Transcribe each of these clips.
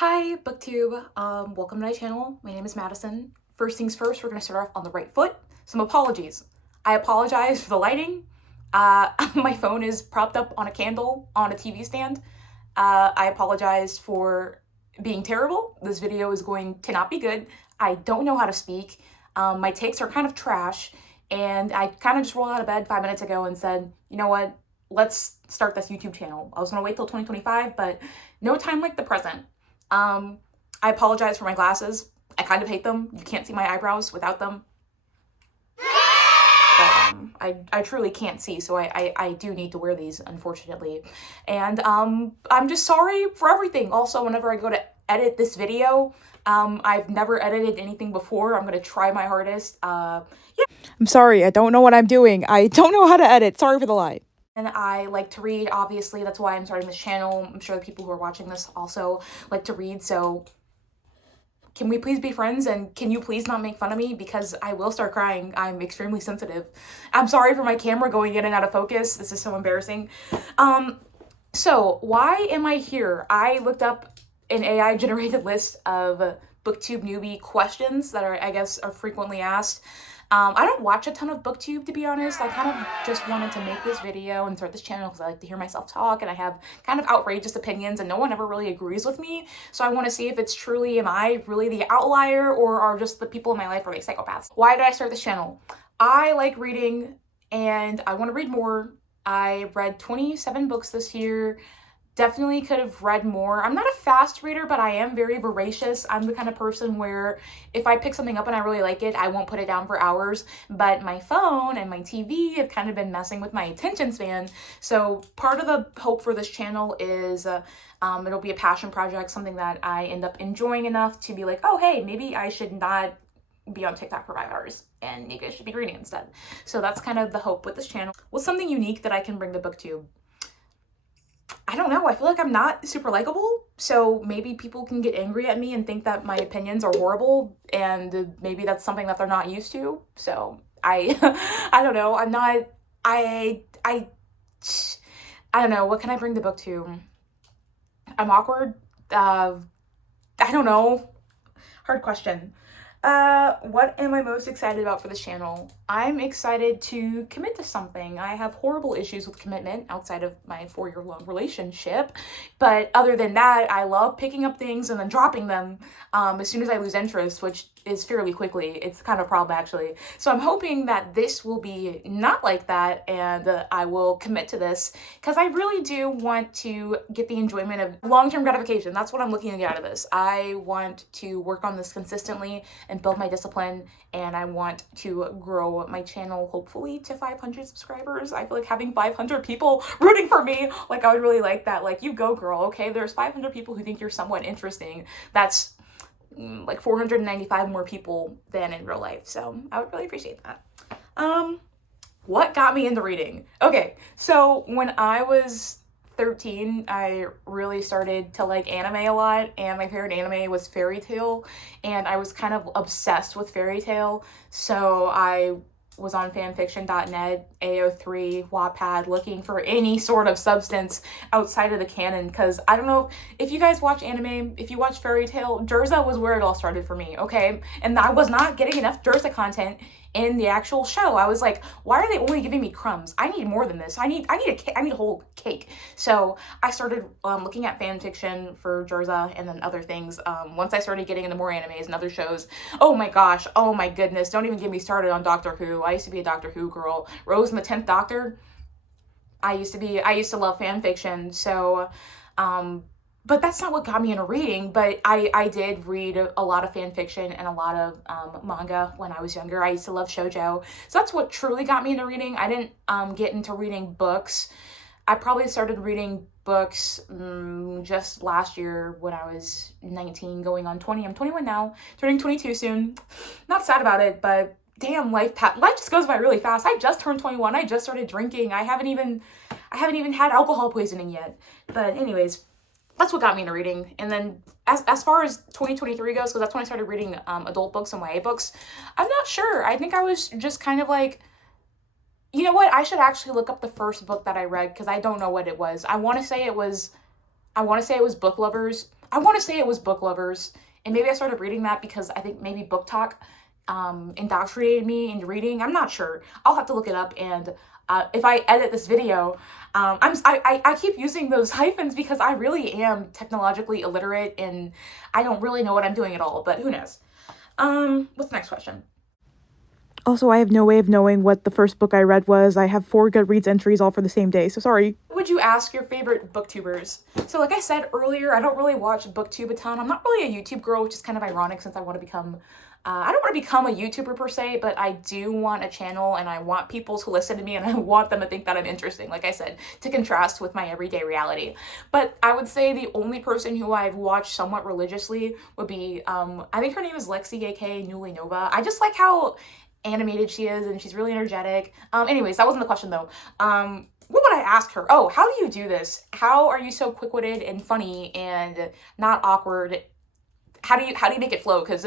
Hi, booktube. Welcome to my channel. My name is Madison. First things first, we're gonna start off on the right foot. Some apologies. I apologize for the lighting. My phone is propped up on a candle on a TV stand. I apologize for being terrible. This video is going to not be good. I don't know how to speak. My takes are kind of trash, and I kind of just rolled out of bed 5 minutes ago and said, you know what? Let's start this YouTube channel. I was gonna wait till 2025, but no time like the present. I apologize for my glasses. I kind of hate them. You can't see my eyebrows without them. But, I truly can't see, so I do need to wear these, unfortunately. And I'm just sorry for everything. Also, whenever I go to edit this video, I've never edited anything before. I'm gonna try my hardest. Yeah. I'm sorry, I don't know what I'm doing. I don't know how to edit. Sorry for the lie. And I like to read, obviously. That's why I'm starting this channel. I'm sure the people who are watching this also like to read, so can we please be friends, and can you please not make fun of me, because I will start crying. I'm extremely sensitive. I'm sorry for my camera going in and out of focus. This is so embarrassing. So why am I here? I looked up an AI generated list of booktube newbie questions that I guess are frequently asked. I don't watch a ton of booktube, to be honest. I kind of just wanted to make this video and start this channel because I like to hear myself talk, and I have kind of outrageous opinions and no one ever really agrees with me. So I want to see if it's truly, am I really the outlier, or are just the people in my life, are they psychopaths? Why did I start this channel? I like reading and I want to read more. I read 27 books this year. Definitely could have read more. I'm not a fast reader, but I am very voracious. I'm the kind of person where if I pick something up and I really like it, I won't put it down for hours. But my phone and my TV have kind of been messing with my attention span. So part of the hope for this channel is it'll be a passion project, something that I end up enjoying enough to be like, oh, hey, maybe I should not be on TikTok for 5 hours and maybe I should be reading instead. So that's kind of the hope with this channel. What's something unique that I can bring to BookTube? I don't know. I feel like I'm not super likable, so maybe people can get angry at me and think that my opinions are horrible, and maybe that's something that they're not used to. So I don't know. I don't know. What can I bring the book to? I'm awkward. I don't know. Hard question. What am I most excited about for this channel? I'm excited to commit to something. I have horrible issues with commitment outside of my 4-year-long relationship, but other than that, I love picking up things and then dropping them as soon as I lose interest, which is fairly quickly. It's kind of a problem, actually. So I'm hoping that this will be not like that, and I will commit to this because I really do want to get the enjoyment of long-term gratification. That's what I'm looking to get out of this. I want to work on this consistently and build my discipline, and I want to grow my channel hopefully to 500 subscribers. I feel like having 500 people rooting for me, like I would really like that. Like, you go, girl. Okay, there's 500 people who think you're somewhat interesting. That's like 495 more people than in real life, so I would really appreciate that. What got me into reading? Okay, so when I was 13, I really started to like anime a lot, and my favorite anime was Fairy Tail, and I was kind of obsessed with Fairy Tail, so I was on fanfiction.net, AO3, Wattpad, looking for any sort of substance outside of the canon, because I don't know if you guys watch anime, if you watch Fairy Tail, Durza was where it all started for me, okay? And I was not getting enough Durza content in the actual show. I was like, why are they only giving me crumbs? I need more than this. I need a whole cake. So I started looking at fan fiction for Durza and then other things. Once I started getting into more animes and other shows, oh my gosh, oh my goodness, don't even get me started on Doctor Who. I used to be a Doctor Who girl. Rose and the 10th Doctor. I used to love fan fiction. So but that's not what got me into reading, but I did read a lot of fan fiction and a lot of manga when I was younger. I used to love shoujo. So that's what truly got me into reading. I didn't get into reading books. I probably started reading books just last year when I was 19 going on 20. I'm 21 now, turning 22 soon. Not sad about it, but damn, life just goes by really fast. I just turned 21. I just started drinking. I haven't even had alcohol poisoning yet. But anyways, that's what got me into reading. And then as far as 2023 goes, because that's when I started reading adult books and YA books, I'm not sure. I think I was just kind of like, you know what? I should actually look up the first book that I read, because I don't know what it was. I want to say it was I want to say it was Book Lovers. I want to say it was Book Lovers. And maybe I started reading that because I think maybe Book Talk indoctrinated me into reading. I'm not sure. I'll have to look it up. And if I edit this video, I keep using those hyphens because I really am technologically illiterate and I don't really know what I'm doing at all, but who knows? What's the next question? Also, I have no way of knowing what the first book I read was. I have 4 Goodreads entries all for the same day, so sorry. Would you ask your favorite booktubers? So like I said earlier, I don't really watch booktube a ton. I'm not really a YouTube girl, which is kind of ironic since I want to become I don't want to become a YouTuber per se, but I do want a channel and I want people to listen to me and I want them to think that I'm interesting, like I said, to contrast with my everyday reality. But I would say the only person who I've watched somewhat religiously would be, I think her name is Lexi, aka Newly Nova. I just like how animated she is and she's really energetic. Anyways, that wasn't the question though. What would I ask her? Oh, how do you do this? How are you so quick-witted and funny and not awkward? How do you make it flow? Because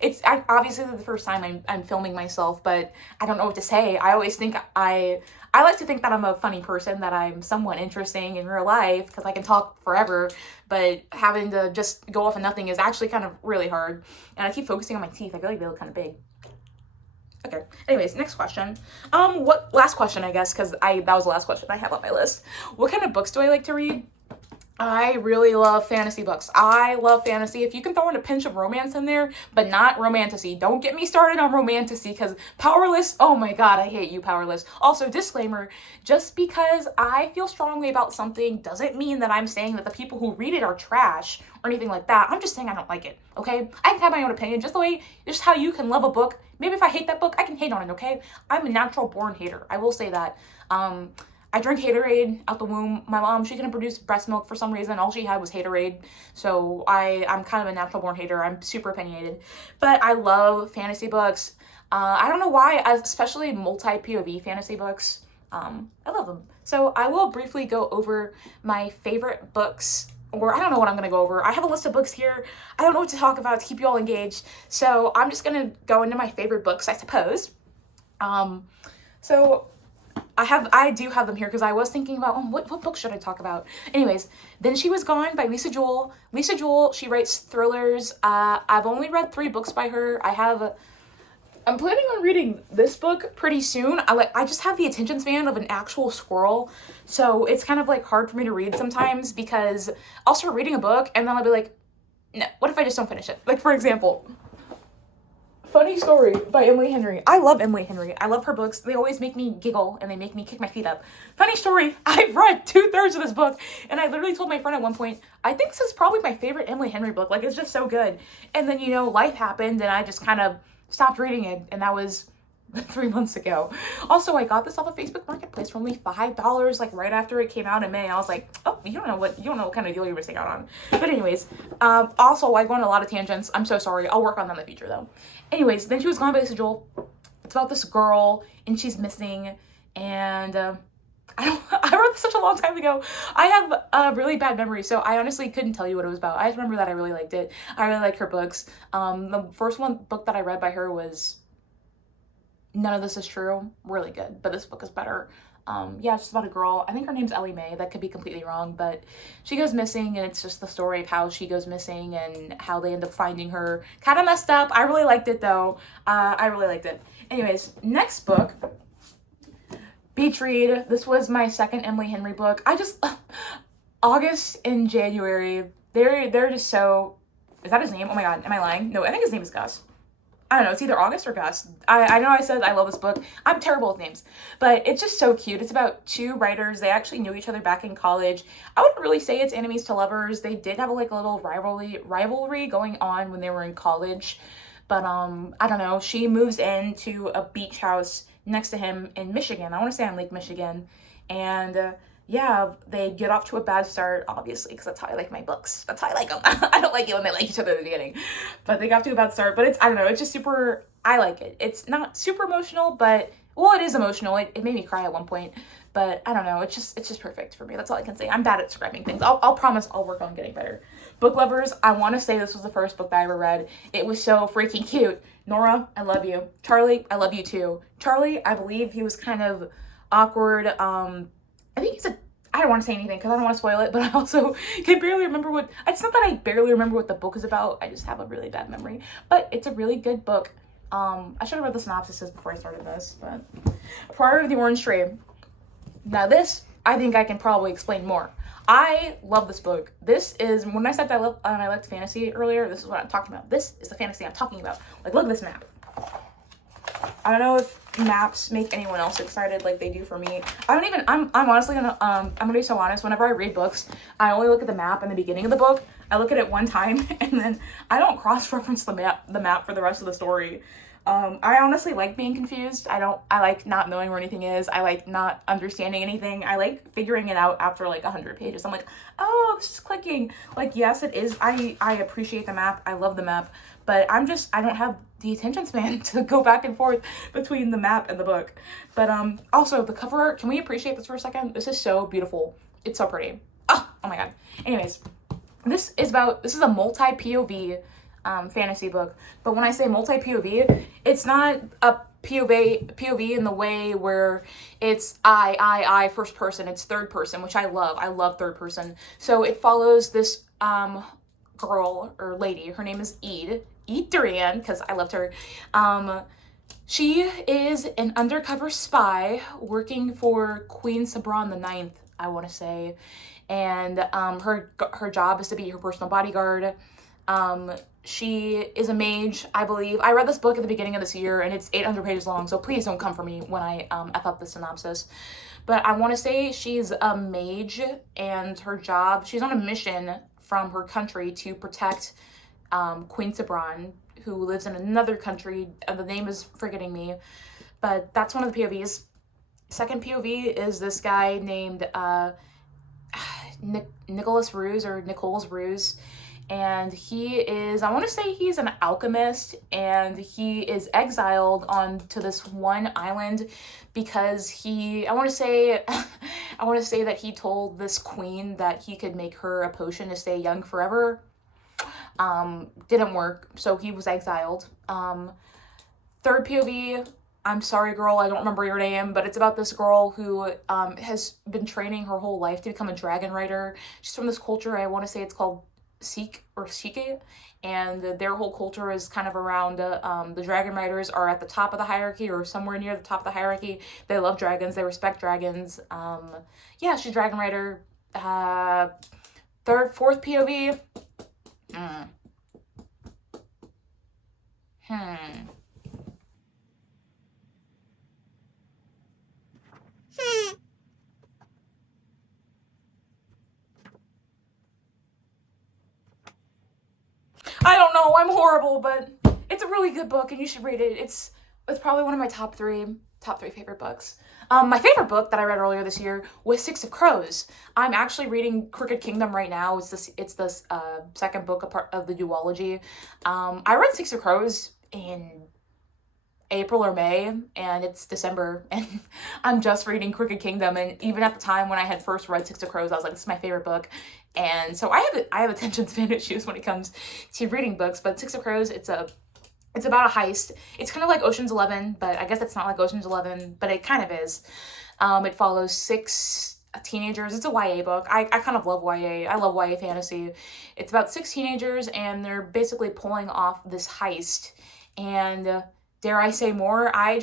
it's obviously the first time I'm filming myself, but I don't know what to say. I always think I like to think that I'm a funny person, that I'm somewhat interesting in real life because I can talk forever, but having to just go off of nothing is actually kind of really hard. And I keep focusing on my teeth. I feel like they look kind of big. Okay. Anyways, next question. Last question, I guess, because that was the last question I have on my list. What kind of books do I like to read? I really love fantasy books. I love fantasy. If you can throw in a pinch of romance in there, but not romantasy. Don't get me started on romantasy because Powerless, oh my god, I hate you, Powerless. Also, disclaimer, just because I feel strongly about something doesn't mean that I'm saying that the people who read it are trash or anything like that. I'm just saying I don't like it, okay? I can have my own opinion, just how you can love a book. Maybe if I hate that book, I can hate on it, okay? I'm a natural born hater. I will say that. I drank Haterade out the womb. My mom, she couldn't produce breast milk for some reason. All she had was Haterade. So I'm kind of a natural born hater. I'm super opinionated. But I love fantasy books. I don't know why, especially multi-POV fantasy books. I love them. So I will briefly go over my favorite books, or I don't know what I'm going to go over. I have a list of books here. I don't know what to talk about to keep you all engaged. So I'm just going to go into my favorite books, I suppose. So I do have them here because I was thinking about, what book should I talk about? Anyways, Then She Was Gone by Lisa Joel. Lisa Joel, she writes thrillers. I've only read 3 books by her. I'm planning on reading this book pretty soon. I just have the attention span of an actual squirrel. So it's kind of like hard for me to read sometimes because I'll start reading a book and then I'll be like, no, what if I just don't finish it? Like, for example, Funny Story by Emily Henry. I love Emily Henry. I love her books. They always make me giggle and they make me kick my feet up. Funny Story, I've read 2/3 of this book and I literally told my friend at one point, I think this is probably my favorite Emily Henry book. Like, it's just so good. And then, life happened and I just kind of stopped reading it, and that was 3 months ago. Also, I got this off of Facebook Marketplace for only $5, like right after it came out in May. I was like, oh, you don't know what kind of deal you're missing out on. But anyways, also I go on a lot of tangents. I'm so sorry. I'll work on that in the future though. Anyways, Then She Was Gone by Lisa Joel. It's about this girl and she's missing, and I wrote this such a long time ago. I have a really bad memory, so I honestly couldn't tell you what it was about. I just remember that I really liked it. I really like her books. The first book that I read by her was None of This Is True. Really good, but this book is better. Yeah, it's just about a girl. I think her name's Ellie Mae. That could be completely wrong, but she goes missing, and it's just the story of how she goes missing and how they end up finding her. Kind of messed up. I really liked it, though. I really liked it. Anyways, next book, beach read. This was my second Emily Henry book. August and January, they're just so, is that his name? Oh my god, am I lying? No, I think his name is Gus. I don't know, it's either August or Gus. I know I said I love this book. I'm terrible with names, but it's just so cute. It's about 2 writers. They actually knew each other back in college. I wouldn't really say it's enemies to lovers. They did have a little rivalry going on when they were in college, but I don't know. She moves into a beach house next to him in Michigan. I want to say on Lake Michigan, and yeah, they get off to a bad start, obviously, because that's how I like my books. That's how I like them. I don't like it when they like each other at the beginning. But they got off to a bad start. But I don't know, it's just super, I like it. It's not super emotional, but, well, it is emotional. It made me cry at one point. But I don't know, it's just perfect for me. That's all I can say. I'm bad at describing things. I'll promise I'll work on getting better. Book lovers, I want to say this was the first book that I ever read. It was so freaking cute. Nora, I love you. Charlie, I love you too. Charlie, I believe he was kind of awkward. I I don't want to say anything because I don't want to spoil it, but I also can barely remember what, it's not that I barely remember what the book is about, I just have a really bad memory, but it's a really good book. I should have read the synopsis before I started this, but Prior to the Orange Tree. Now this, I think I can probably explain more. I love this book. This is, when I said that I liked fantasy earlier, this is what I'm talking about. This is the fantasy I'm talking about. Like, look at this map. I don't know if maps make anyone else excited like they do for me. I'm honestly gonna, I'm gonna be so honest, whenever I read books, I only look at the map in the beginning of the book. I look at it one time, and then I don't cross-reference the map for the rest of the story. I honestly like being confused. I like not knowing where anything is. I like not understanding anything. I like figuring it out after like 100 pages. I'm like, oh, this is clicking. Like, yes, it is. I appreciate the map. I love the map, but I don't have the attention span to go back and forth between the map and the book. But, also the cover art, can we appreciate this for a second? This is so beautiful. It's so pretty. Oh my God. Anyways, this is a multi-POV fantasy book, but when I say multi-POV, it's not a POV in the way where it's I first person. It's third person, which I love. I love third person. So it follows this girl or lady. Her name is Ede Duran, because I loved her. She is an undercover spy working for Queen Sabran the Ninth, I want to say, and her job is to be her personal bodyguard. She is a mage, I believe. I read this book at the beginning of this year, and it's 800 pages long, so please don't come for me when I F up the synopsis. But I want to say she's a mage, and her job, she's on a mission from her country to protect Queen Sabran, who lives in another country. The name is forgetting me, but that's one of the POVs. Second POV is this guy named Nicholas Ruse, or Nicole's Ruse. And he is, I want to say he's an alchemist, and he is exiled onto this one island because I want to say that he told this queen that he could make her a potion to stay young forever. Didn't work, so he was exiled. Third POV, I'm sorry girl, I don't remember your name, but it's about this girl who has been training her whole life to become a dragon rider. She's from this culture, I want to say it's called Sikh or Shike, and their whole culture is kind of around the dragon riders are at the top of the hierarchy, or somewhere near the top of the hierarchy. They love dragons, they respect dragons. Yeah, she's a dragon rider. Fourth POV. I don't know, I'm horrible, but it's a really good book and you should read it. It's probably one of my top three favorite books. My favorite book that I read earlier this year was Six of Crows. I'm actually reading Crooked Kingdom right now. It's this second book of the duology. I read Six of Crows in April or May, and it's December, and I'm just reading Crooked Kingdom. And even at the time when I had first read Six of Crows, I was like, this is my favorite book. And so I have attention span issues when it comes to reading books, but Six of Crows, it's about a heist. It's kind of like Ocean's 11, but I guess it's not like Ocean's 11, but it kind of is. It follows 6 teenagers. It's a YA book. I kind of love YA. I love YA fantasy. It's about 6 teenagers, and they're basically pulling off this heist. And dare I say more, I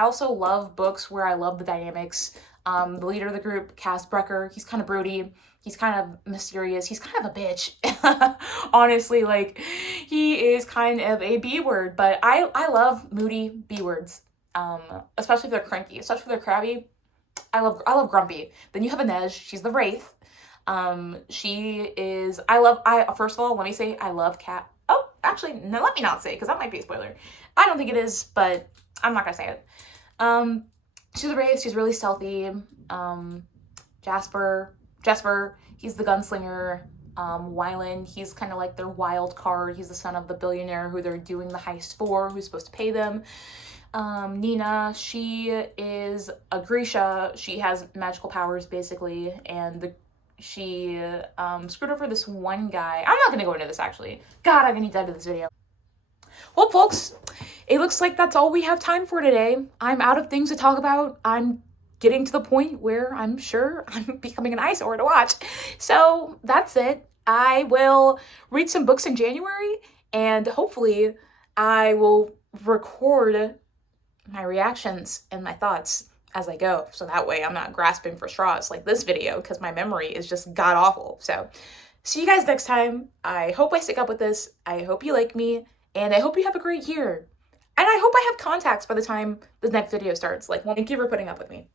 also love books where I love the dynamics. The leader of the group, Cass Brecker, he's kind of broody. He's kind of mysterious. He's kind of a bitch. Honestly, like, he is kind of a B word, but I love moody B words. Especially if they're cranky, especially if they're crabby. I love grumpy. Then you have Inej, she's the Wraith. First of all, let me say I love Cat. Oh, actually, no, let me not say, because that might be a spoiler. I don't think it is, but I'm not gonna say it. She's a Wraith, she's really stealthy. Jesper, he's the gunslinger. Wylan, he's kind of like their wild card. He's the son of the billionaire who they're doing the heist for, who's supposed to pay them. Nina, she is a Grisha. She has magical powers, basically, and she screwed over this one guy. I'm not gonna go into this, actually. God, I'm gonna need to edit this video. Well, folks, it looks like that's all we have time for today. I'm out of things to talk about. I'm getting to the point where I'm sure I'm becoming an eyesore to watch. So that's it. I will read some books in January, and hopefully I will record my reactions and my thoughts as I go. So that way I'm not grasping for straws like this video, because my memory is just god awful. So see you guys next time. I hope I stick up with this. I hope you like me, and I hope you have a great year. And I hope I have contacts by the time the next video starts. Like, well, thank you for putting up with me.